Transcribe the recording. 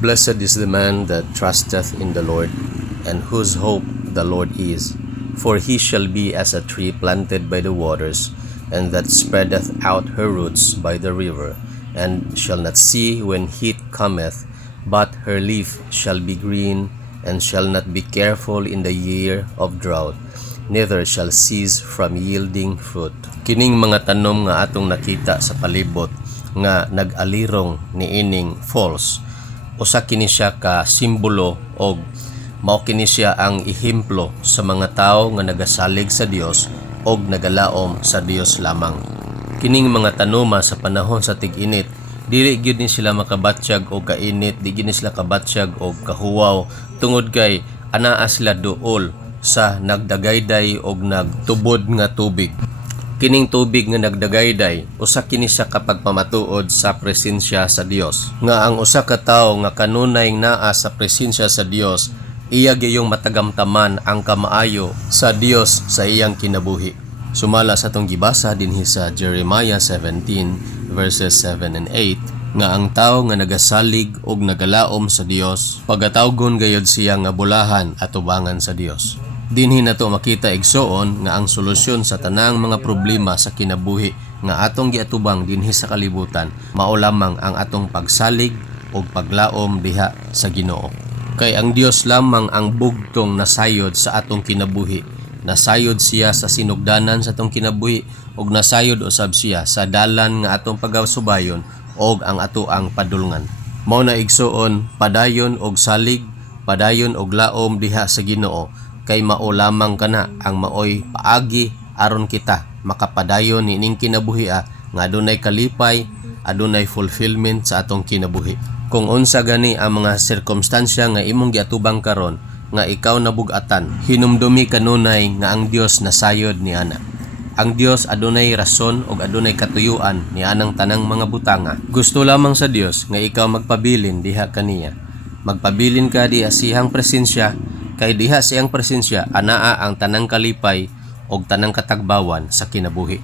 Blessed is the man that trusteth in the Lord, and whose hope the Lord is. For he shall be as a tree planted by the waters, and that spreadeth out her roots by the river, and shall not see when heat cometh, but her leaf shall be green, and shall not be careful in the year of drought, neither shall cease from yielding fruit. Kining mga tanom nga atong nakita sa palibot nga nag-alirong niining falls, usa kini siya ka simbolo og mao kini siya ang ehemplo sa mga tawo nga nagasalig sa Dios og nagalaom sa Dios lamang. Kining mga tanoma sa panahon sa tig-init, dili gyud ni sila makabatsyag og kainit, di gyud ni sila kabatsyag og kahuwaw tungod kay anaa sila duol sa nagdagayday og nagtubod nga tubig. Kining tubig nga nagdagayday, usa kini siya kapag pamatuod sa presensya sa Dios. Nga ang usa ka tawo nga kanunay naa sa presensya sa Dios, iya gayong matagamtaman ang kamaayo sa Dios sa iyang kinabuhi. Sumala sa atong gibasa dinhi sa Jeremiah 17 verses 7 and 8 nga ang tawo nga nagasalig og nagalaom sa Dios, pagatawgon gayud siya nga bulahan at tubangan sa Dios. Dinhi nato makita igsoon nga ang solusyon sa tanang mga problema sa kinabuhi nga atong giatubang dinhi sa kalibutan mao lamang ang atong pagsalig ug paglaom diha sa Ginoo. Kay ang Dios lamang ang bugtong nasayod sa atong kinabuhi. Nasayod siya sa sinugdanan sa atong kinabuhi ug nasayod usab siya sa dalan nga atong pagasubayon og ang atoang padulngan. Mao na igsoon padayon og salig, padayon og laom diha sa Ginoo. Kay mao lamang kana ang maoy paagi aron kita makapadayon nining kinabuhia nga adunay kalipay, adunay fulfillment sa atong kinabuhi. Kung unsa gani ang mga sirkumstansya nga imong giatubang karon nga ikaw nabug-atan, hinumdumi kanunay nga ang Dios nasayod ni ana. Ang Dios adunay rason ug adunay katuyuan ni anang tanang mga butanga. Gusto lamang sa Dios nga ikaw magpabilin diha kaniya. Magpabilin ka diha siyang presensya, kay diha siyang presensya anaa ang tanang kalipay og tanang katagbawan sa kinabuhi.